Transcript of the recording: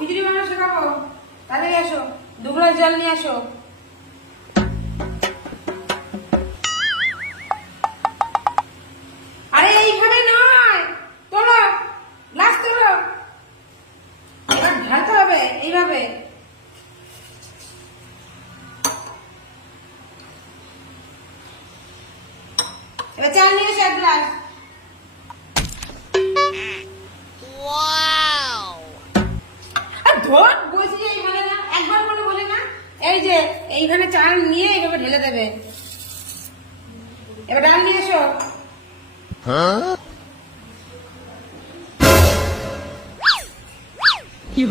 খিচুড়ি বানানো শেখাবো। তাড়াতাড়ি আসো, 2 গ্লাস জল নিয়ে আসো। আরে এইভাবে নয়, তোলো, গ্লাস তোলো। এবার ঢালতে হবে এইভাবে। এবার চাল নিয়ে এসো 1 গ্লাস। আর ধর বসি এইভাবে না, একবার করে বলে না। এই যে এইখানে চাল নিয়ে এইভাবে ঢেলে দেবে। এবার ডাল নিয়ে এসো। কি